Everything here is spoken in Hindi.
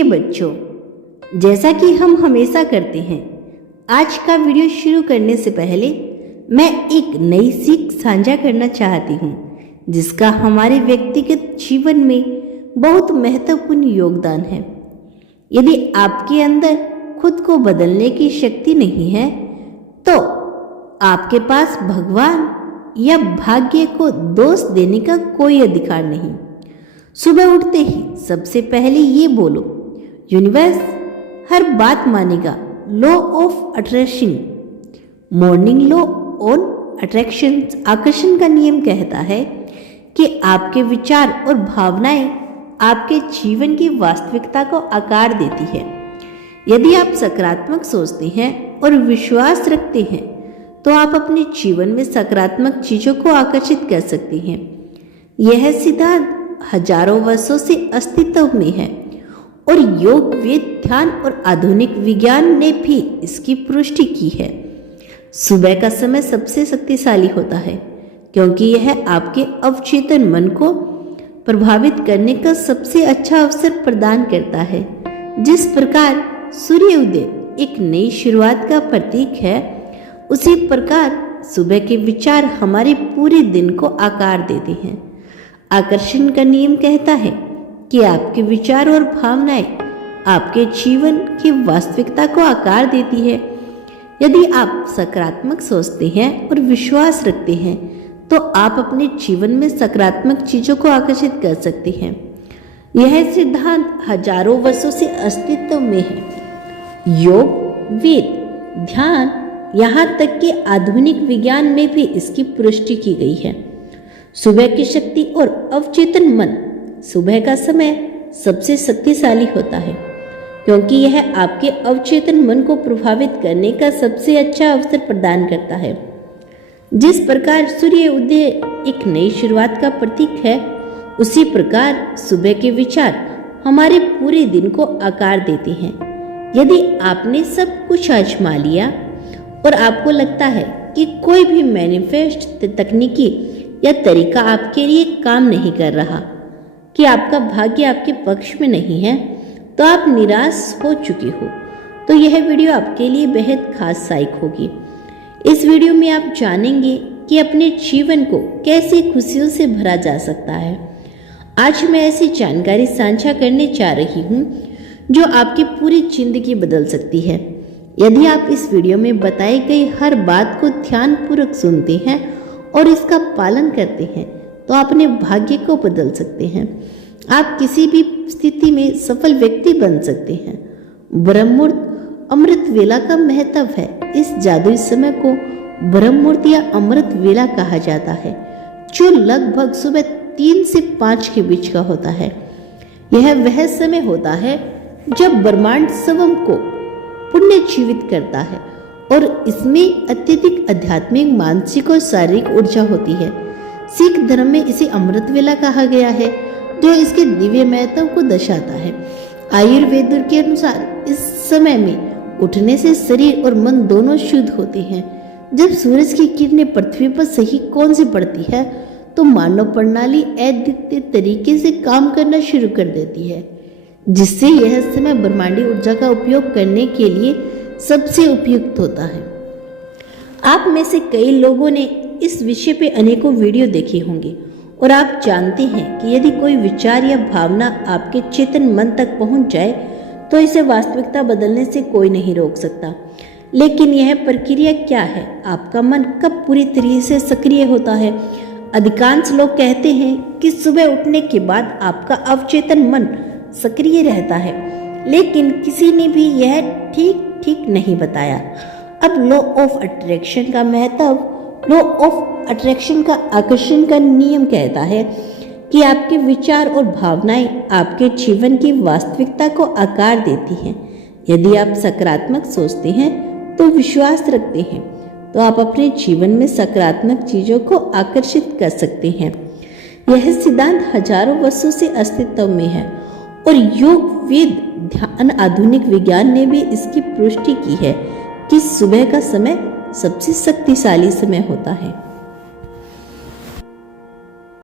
प्रिय बच्चों, जैसा कि हम हमेशा करते हैं, आज का वीडियो शुरू करने से पहले मैं एक नई सीख साझा करना चाहती हूँ, जिसका हमारे व्यक्तिगत जीवन में बहुत महत्वपूर्ण योगदान है। यदि आपके अंदर खुद को बदलने की शक्ति नहीं है, तो आपके पास भगवान या भाग्य को दोष देने का कोई अधिकार नहीं। सुबह उठते ही सबसे पहले ये बोलो, यूनिवर्स हर बात मानेगा। Law of attraction, morning law on attraction, आकर्षण का नियम कहता है कि आपके विचार और भावनाएं आपके जीवन की वास्तविकता को आकार देती है। यदि आप सकारात्मक सोचते हैं और विश्वास रखते हैं, तो आप अपने जीवन में सकारात्मक चीजों को आकर्षित कर सकते हैं। यह सिद्धांत हजारों वर्षों से अस्तित्व में है और योग, वेद, ध्यान और आधुनिक विज्ञान ने भी इसकी पुष्टि की है। सुबह का समय सबसे शक्तिशाली होता है, क्योंकि यह आपके अवचेतन मन को प्रभावित करने का सबसे अच्छा अवसर प्रदान करता है। जिस प्रकार सूर्योदय एक नई शुरुआत का प्रतीक है, उसी प्रकार सुबह के विचार हमारे पूरे दिन को आकार देते हैं। आकर्षण का नियम कहता है कि आपके विचार और भावनाएं आपके जीवन की वास्तविकता को आकार देती है। यदि आप सकारात्मक सोचते हैं और विश्वास रखते हैं, तो आप अपने जीवन में सकारात्मक चीजों को आकर्षित कर सकते हैं। यह सिद्धांत हजारों वर्षों से अस्तित्व में है। योग, वेद, ध्यान, यहाँ तक कि आधुनिक विज्ञान में भी इसकी पुष्टि की गई है। सुबह की शक्ति और अवचेतन मन, सुबह का समय सबसे शक्तिशाली होता है, क्योंकि यह आपके अवचेतन मन को प्रभावित करने का सबसे अच्छा अवसर प्रदान करता है। जिस प्रकार सूर्योदय एक नई शुरुआत का प्रतीक है, उसी प्रकार सुबह के विचार हमारे पूरे दिन को आकार देते हैं। यदि आपने सब कुछ आजमा लिया और आपको लगता है कि कोई भी मैनिफेस्ट तकनीकी या तरीका आपके लिए काम नहीं कर रहा, कि आपका भाग्य आपके पक्ष में नहीं है, तो आप निराश हो चुके हो, तो यह वीडियो आपके लिए बेहद खास सहायक होगी। इस वीडियो में आप जानेंगे कि अपने जीवन को कैसे खुशियों से भरा जा सकता है। आज मैं ऐसी जानकारी साझा करने जा रही हूँ जो आपकी पूरी जिंदगी बदल सकती है। यदि आप इस वीडियो में बताई गई हर बात को ध्यानपूर्वक सुनते हैं और इसका पालन करते हैं, तो आप अपने भाग्य को बदल सकते हैं। आप किसी भी स्थिति में सफल व्यक्ति बन सकते हैं। ब्रह्ममुहूर्त अमृत वेला का महत्व है। इस जादुई समय को ब्रह्ममुहूर्त या अमृत वेला कहा जाता है, जो लगभग सुबह 3 से 5 के बीच का होता है। यह वह समय होता है जब ब्रह्मांड स्वयं को पुनर्जीवित करता है और इसमें अत्यधिक आध्यात्मिक, मानसिक और शारीरिक ऊर्जा होती है। सिख धर्म में इसे अमृत वेला कहा गया है, जो इसके दिव्य महत्व को दर्शाता है। आयुर्वेद के अनुसार इस समय में उठने से शरीर और मन दोनों शुद्ध होते हैं। जब सूरज की किरणें पृथ्वी पर सही कोण से पड़ती है, तो मानव प्रणाली अद्वितीय तरीके से काम करना शुरू कर देती है, जिससे यह समय ब्रह्मांडीय ऊर्जा का उपयोग करने के लिए सबसे उपयुक्त होता है। आप में से कई लोगों ने इस विषय पे अनेकों वीडियो देखे होंगे और आप जानते हैं कि यदि कोई विचार या भावना आपके चेतन मन तक पहुंच जाए, तो इसे वास्तविकता बदलने से कोई नहीं रोक सकता। लेकिन यह प्रक्रिया क्या है? आपका मन कब पूरी तरह से सक्रिय होता है? अधिकांश लोग कहते हैं कि सुबह उठने के बाद आपका अवचेतन मन सक्रिय रहता है, लेकिन किसी ने भी यह ठीक नहीं बताया। अब लॉ ऑफ अट्रैक्शन का महत्व। लॉ ऑफ अट्रैक्शन का आकर्षण का नियम कहता है कि आपके विचार और भावनाएं आपके जीवन की वास्तविकता को आकार देती हैं। यदि आप सकारात्मक सोचते हैं तो विश्वास रखते हैं, तो आप अपने जीवन में सकारात्मक चीजों को आकर्षित कर सकते हैं। यह सिद्धांत हजारों वर्षों से अस्तित्व में है और योग, वेद, ध्यान, आधुनिक विज्ञान ने भी इसकी पुष्टि की है कि सुबह का समय सबसे शक्तिशाली समय होता है।